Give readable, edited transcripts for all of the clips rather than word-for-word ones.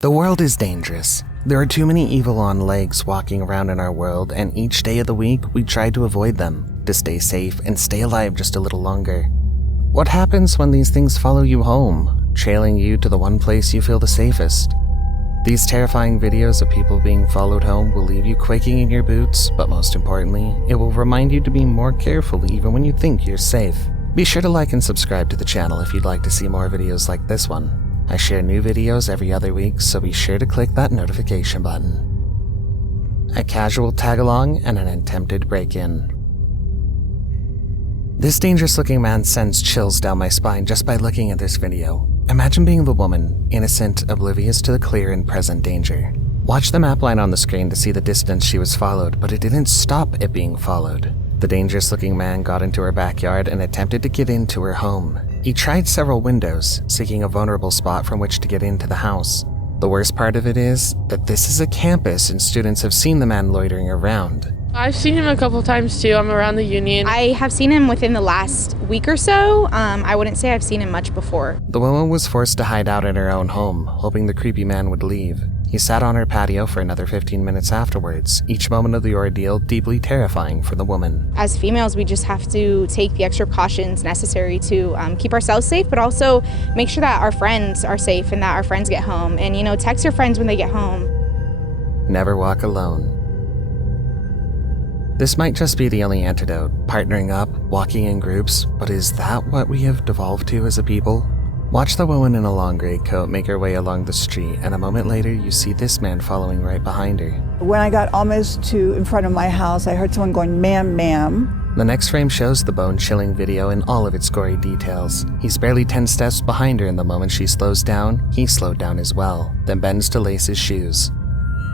The world is dangerous. There are too many evil on legs walking around in our world, and each day of the week we try to avoid them, to stay safe and stay alive just a little longer. What happens when these things follow you home, trailing you to the one place you feel the safest? These terrifying videos of people being followed home will leave you quaking in your boots, but most importantly, it will remind you to be more careful even when you think you're safe. Be sure to like and subscribe to the channel if you'd like to see more videos like this one. I share new videos every other week, so be sure to click that notification button. A casual tag-along and an attempted break-in. This dangerous-looking man sends chills down my spine just by looking at this video. Imagine being the woman, innocent, oblivious to the clear and present danger. Watch the map line on the screen to see the distance she was followed, but it didn't stop it being followed. The dangerous-looking man got into her backyard and attempted to get into her home. He tried several windows, seeking a vulnerable spot from which to get into the house. The worst part of it is that this is a campus and students have seen the man loitering around. I've seen him a couple times too. I'm around the Union. I have seen him within the last week or so. I wouldn't say I've seen him much before. The woman was forced to hide out in her own home, hoping the creepy man would leave. He sat on her patio for another 15 minutes afterwards, each moment of the ordeal deeply terrifying for the woman. As females, we just have to take the extra precautions necessary to keep ourselves safe, but also make sure that our friends are safe and that our friends get home. And, text your friends when they get home. Never walk alone. This might just be the only antidote, partnering up, walking in groups, but is that what we have devolved to as a people? Watch the woman in a long gray coat make her way along the street, and a moment later you see this man following right behind her. When I got almost to in front of my house, I heard someone going, "Ma'am, ma'am." The next frame shows the bone-chilling video in all of its gory details. He's barely 10 steps behind her, and the moment she slows down, he slowed down as well, then bends to lace his shoes.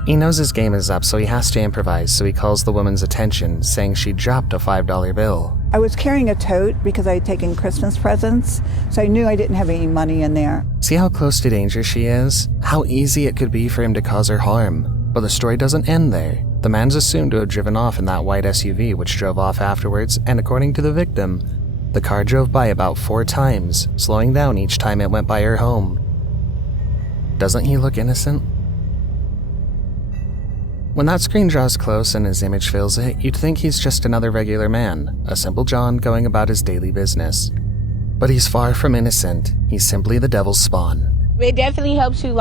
He knows his game is up, so he has to improvise, so he calls the woman's attention, saying she dropped a $5 bill. I was carrying a tote because I had taken Christmas presents, so I knew I didn't have any money in there. See how close to danger she is? How easy it could be for him to cause her harm. But the story doesn't end there. The man's assumed to have driven off in that white SUV, which drove off afterwards, and according to the victim, the car drove by about 4 times, slowing down each time it went by her home. Doesn't he look innocent? When that screen draws close and his image fills it, you'd think he's just another regular man, a simple John going about his daily business. But he's far from innocent. He's simply the devil's spawn. It definitely helps you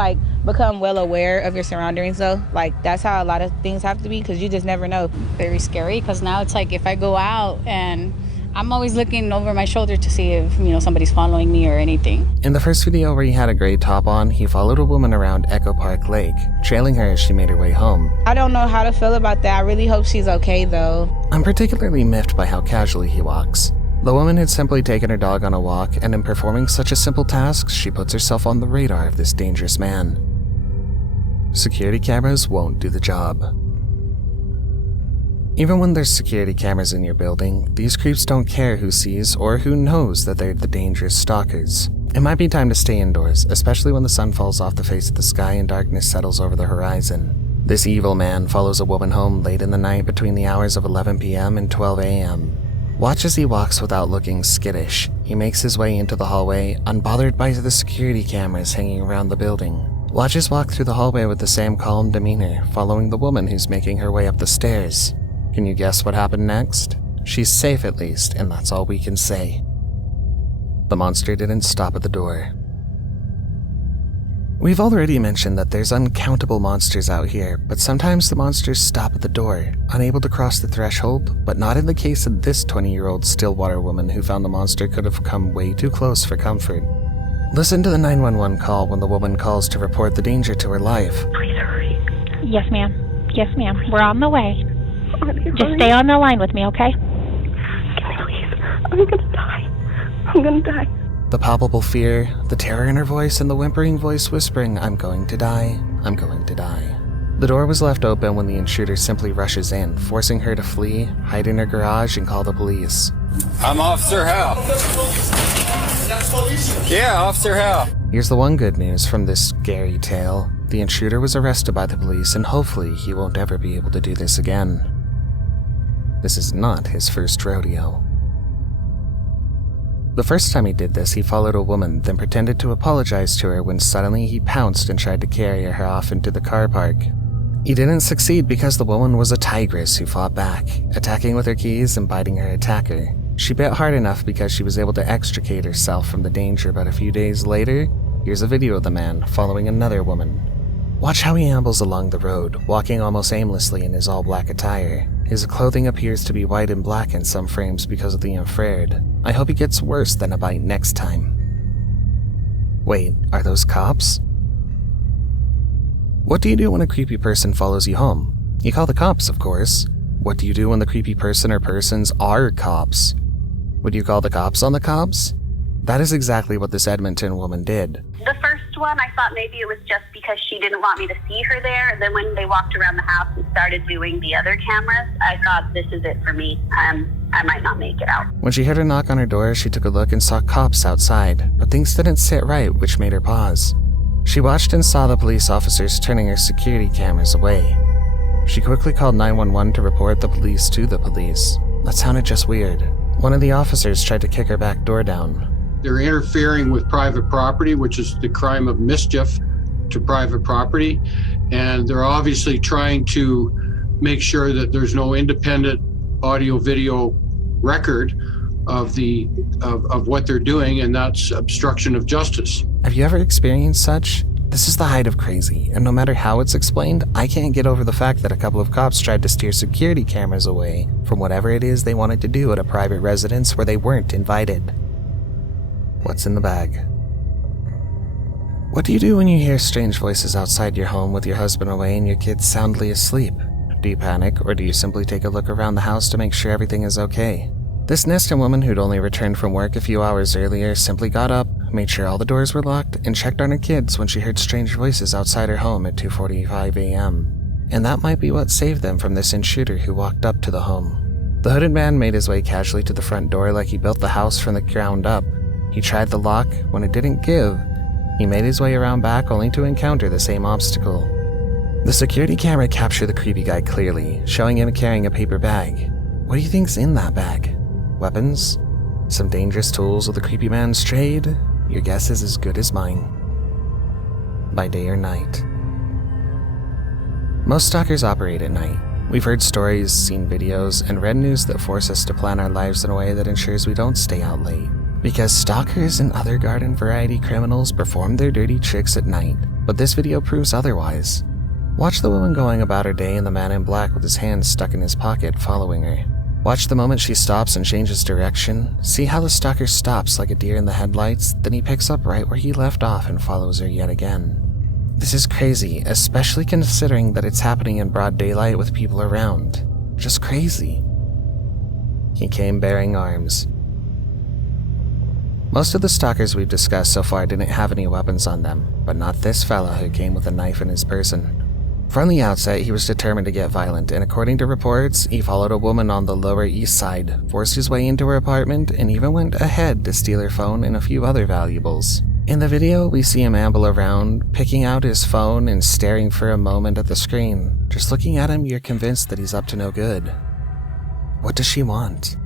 become well aware of your surroundings though. That's how a lot of things have to be, because you just never know. Very scary, because now it's if I go out and I'm always looking over my shoulder to see if, somebody's following me or anything. In the first video where he had a gray top on, he followed a woman around Echo Park Lake, trailing her as she made her way home. I don't know how to feel about that. I really hope she's okay though. I'm particularly miffed by how casually he walks. The woman had simply taken her dog on a walk, and in performing such a simple task, she puts herself on the radar of this dangerous man. Security cameras won't do the job. Even when there's security cameras in your building, these creeps don't care who sees or who knows that they're the dangerous stalkers. It might be time to stay indoors, especially when the sun falls off the face of the sky and darkness settles over the horizon. This evil man follows a woman home late in the night between the hours of 11 p.m. and 12 a.m. Watch as he walks without looking skittish. He makes his way into the hallway, unbothered by the security cameras hanging around the building. Watch his walk through the hallway with the same calm demeanor, following the woman who's making her way up the stairs. Can you guess what happened next? She's safe at least, and that's all we can say. The monster didn't stop at the door. We've already mentioned that there's uncountable monsters out here, but sometimes the monsters stop at the door, unable to cross the threshold, but not in the case of this 20-year-old Stillwater woman who found the monster could have come way too close for comfort. Listen to the 911 call when the woman calls to report the danger to her life. Please hurry. Yes, ma'am. Yes, ma'am. We're on the way. Just stay on the line with me, okay? Please. I'm gonna die. I'm gonna die. The palpable fear, the terror in her voice, and the whimpering voice whispering, "I'm going to die. I'm going to die." The door was left open when the intruder simply rushes in, forcing her to flee, hide in her garage, and call the police. I'm Officer Howe. Yeah, Officer Howe. Here's the one good news from this scary tale. The intruder was arrested by the police, and hopefully he won't ever be able to do this again. This is not his first rodeo. The first time he did this, he followed a woman, then pretended to apologize to her when suddenly he pounced and tried to carry her off into the car park. He didn't succeed because the woman was a tigress who fought back, attacking with her keys and biting her attacker. She bit hard enough because she was able to extricate herself from the danger, but a few days later, here's a video of the man following another woman. Watch how he ambles along the road, walking almost aimlessly in his all-black attire. His clothing appears to be white and black in some frames because of the infrared. I hope he gets worse than a bite next time. Wait, are those cops? What do you do when a creepy person follows you home? You call the cops, of course. What do you do when the creepy person or persons are cops? Would you call the cops on the cops? That is exactly what this Edmonton woman did. The first one, I thought maybe it was just because she didn't want me to see her there. And then when they walked around the house and started doing the other cameras, I thought, this is it for me. I might not make it out. When she heard a knock on her door, she took a look and saw cops outside, but things didn't sit right, which made her pause. She watched and saw the police officers turning her security cameras away. She quickly called 911 to report the police to the police. That sounded just weird. One of the officers tried to kick her back door down. They're interfering with private property, which is the crime of mischief to private property. And they're obviously trying to make sure that there's no independent audio-video record of what they're doing, and that's obstruction of justice. Have you ever experienced such? This is the height of crazy, and no matter how it's explained, I can't get over the fact that a couple of cops tried to steer security cameras away from whatever it is they wanted to do at a private residence where they weren't invited. What's in the bag? What do you do when you hear strange voices outside your home with your husband away and your kids soundly asleep? Do you panic, or do you simply take a look around the house to make sure everything is okay? This Neston woman who'd only returned from work a few hours earlier simply got up, made sure all the doors were locked, and checked on her kids when she heard strange voices outside her home at 2:45 a.m. And that might be what saved them from this intruder who walked up to the home. The hooded man made his way casually to the front door like he built the house from the ground up. He tried the lock. When it didn't give, he made his way around back only to encounter the same obstacle. The security camera captured the creepy guy clearly, showing him carrying a paper bag. What do you think's in that bag? Weapons? Some dangerous tools of the creepy man's trade? Your guess is as good as mine. By day or night. Most stalkers operate at night. We've heard stories, seen videos, and read news that force us to plan our lives in a way that ensures we don't stay out late. Because stalkers and other garden variety criminals perform their dirty tricks at night, but this video proves otherwise. Watch the woman going about her day and the man in black with his hands stuck in his pocket following her. Watch the moment she stops and changes direction. See how the stalker stops like a deer in the headlights, then he picks up right where he left off and follows her yet again. This is crazy, especially considering that it's happening in broad daylight with people around. Just crazy. He came bearing arms. Most of the stalkers we've discussed so far didn't have any weapons on them, but not this fella who came with a knife in his person. From the outset, he was determined to get violent, and according to reports, he followed a woman on the Lower East Side, forced his way into her apartment, and even went ahead to steal her phone and a few other valuables. In the video, we see him amble around, picking out his phone and staring for a moment at the screen. Just looking at him, you're convinced that he's up to no good. What does she want?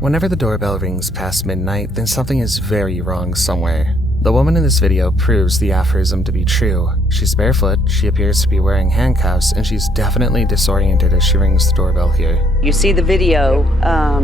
Whenever the doorbell rings past midnight, then something is very wrong somewhere. The woman in this video proves the aphorism to be true. She's barefoot, she appears to be wearing handcuffs, and she's definitely disoriented as she rings the doorbell here. You see the video,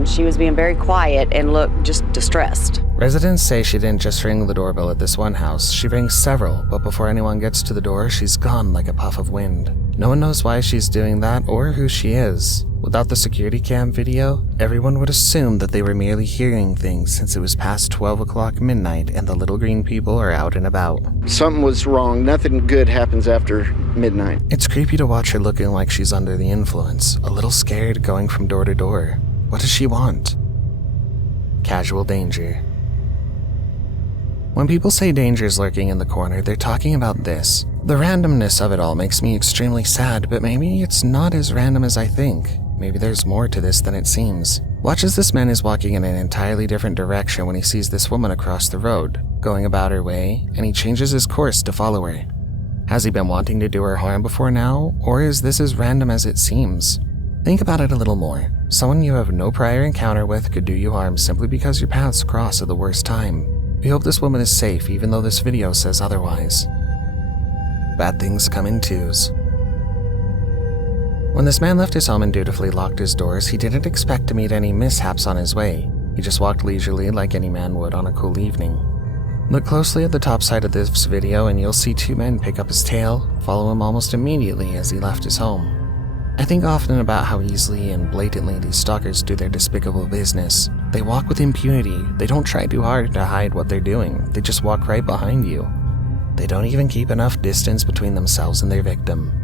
she was being very quiet and looked just distressed. Residents say she didn't just ring the doorbell at this one house, she rings several, but before anyone gets to the door, she's gone like a puff of wind. No one knows why she's doing that or who she is. Without the security cam video, everyone would assume that they were merely hearing things since it was past 12 o'clock midnight and the little green people are out and about. Something was wrong. Nothing good happens after midnight. It's creepy to watch her looking like she's under the influence, a little scared going from door to door. What does she want? Casual danger. When people say danger is lurking in the corner, they're talking about this. The randomness of it all makes me extremely sad, but maybe it's not as random as I think. Maybe there's more to this than it seems. Watch as this man is walking in an entirely different direction when he sees this woman across the road, going about her way, and he changes his course to follow her. Has he been wanting to do her harm before now, or is this as random as it seems? Think about it a little more. Someone you have no prior encounter with could do you harm simply because your paths cross at the worst time. We hope this woman is safe even though this video says otherwise. Bad things come in twos. When this man left his home and dutifully locked his doors, he didn't expect to meet any mishaps on his way. He just walked leisurely like any man would on a cool evening. Look closely at the top side of this video and you'll see two men pick up his tail, follow him almost immediately as he left his home. I think often about how easily and blatantly these stalkers do their despicable business. They walk with impunity, they don't try too hard to hide what they're doing, they just walk right behind you. They don't even keep enough distance between themselves and their victim.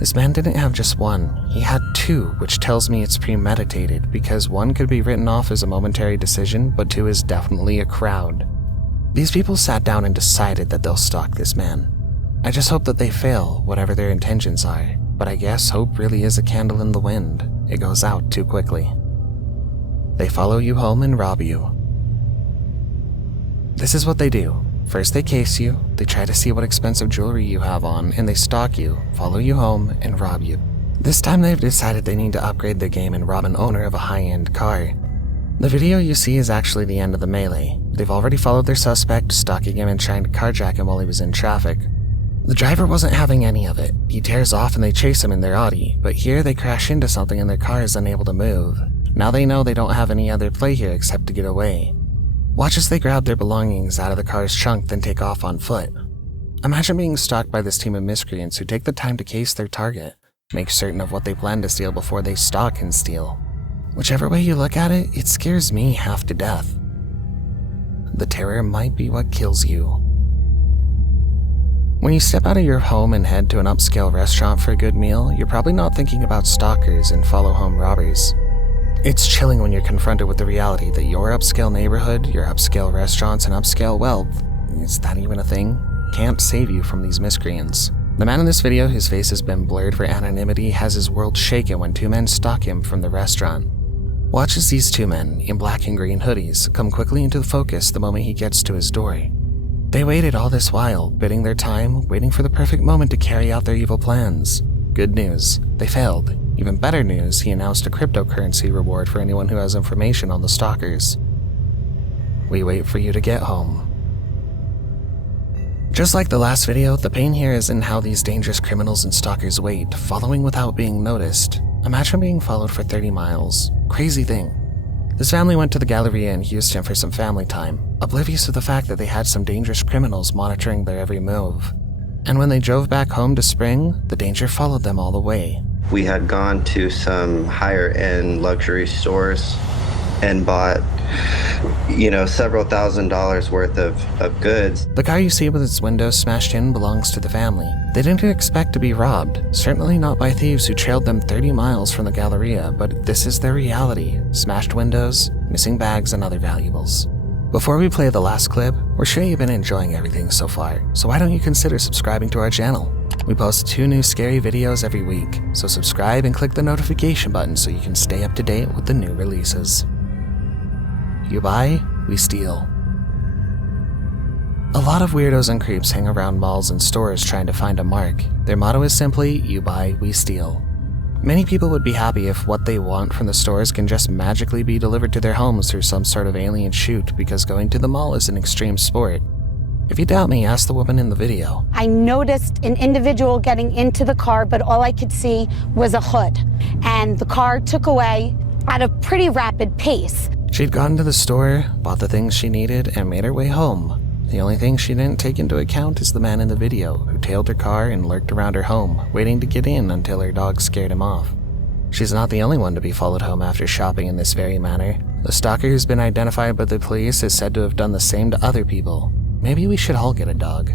This man didn't have just one, he had two, which tells me it's premeditated, because one could be written off as a momentary decision, but two is definitely a crowd. These people sat down and decided that they'll stalk this man. I just hope that they fail, whatever their intentions are, but I guess hope really is a candle in the wind. It goes out too quickly. They follow you home and rob you. This is what they do. First they case you, they try to see what expensive jewelry you have on, and they stalk you, follow you home, and rob you. This time they've decided they need to upgrade their game and rob an owner of a high-end car. The video you see is actually the end of the melee. They've already followed their suspect, stalking him and trying to carjack him while he was in traffic. The driver wasn't having any of it. He tears off and they chase him in their Audi, but here they crash into something and their car is unable to move. Now they know they don't have any other play here except to get away. Watch as they grab their belongings out of the car's trunk, then take off on foot. Imagine being stalked by this team of miscreants who take the time to case their target, make certain of what they plan to steal before they stalk and steal. Whichever way you look at it, it scares me half to death. The terror might be what kills you. When you step out of your home and head to an upscale restaurant for a good meal, you're probably not thinking about stalkers and follow-home robbers. It's chilling when you're confronted with the reality that your upscale neighborhood, your upscale restaurants, and upscale wealth, is that even a thing? Can't save you from these miscreants. The man in this video, whose face has been blurred for anonymity, has his world shaken when two men stalk him from the restaurant. Watch as these two men, in black and green hoodies, come quickly into the focus the moment he gets to his door. They waited all this while, biding their time, waiting for the perfect moment to carry out their evil plans. Good news, they failed. Even better news, he announced a cryptocurrency reward for anyone who has information on the stalkers. We wait for you to get home. Just like the last video, the pain here is in how these dangerous criminals and stalkers wait, following without being noticed. Imagine being followed for 30 miles. Crazy thing. This family went to the Galleria in Houston for some family time, oblivious of the fact that they had some dangerous criminals monitoring their every move. And when they drove back home to Spring, the danger followed them all the way. We had gone to some higher-end luxury stores and bought, several $1,000s worth of goods. The car you see with its windows smashed in belongs to the family. They didn't expect to be robbed, certainly not by thieves who trailed them 30 miles from the Galleria, but this is their reality. Smashed windows, missing bags, and other valuables. Before we play the last clip, we're sure you've been enjoying everything so far, so why don't you consider subscribing to our channel? We post 2 new scary videos every week, so subscribe and click the notification button so you can stay up to date with the new releases. You buy, we steal. A lot of weirdos and creeps hang around malls and stores trying to find a mark. Their motto is simply, you buy, we steal. Many people would be happy if what they want from the stores can just magically be delivered to their homes through some sort of alien chute because going to the mall is an extreme sport. If you doubt me, ask the woman in the video. I noticed an individual getting into the car, but all I could see was a hood. And the car took away at a pretty rapid pace. She'd gone to the store, bought the things she needed, and made her way home. The only thing she didn't take into account is the man in the video, who tailed her car and lurked around her home, waiting to get in until her dog scared him off. She's not the only one to be followed home after shopping in this very manner. The stalker who's been identified by the police is said to have done the same to other people. Maybe we should all get a dog.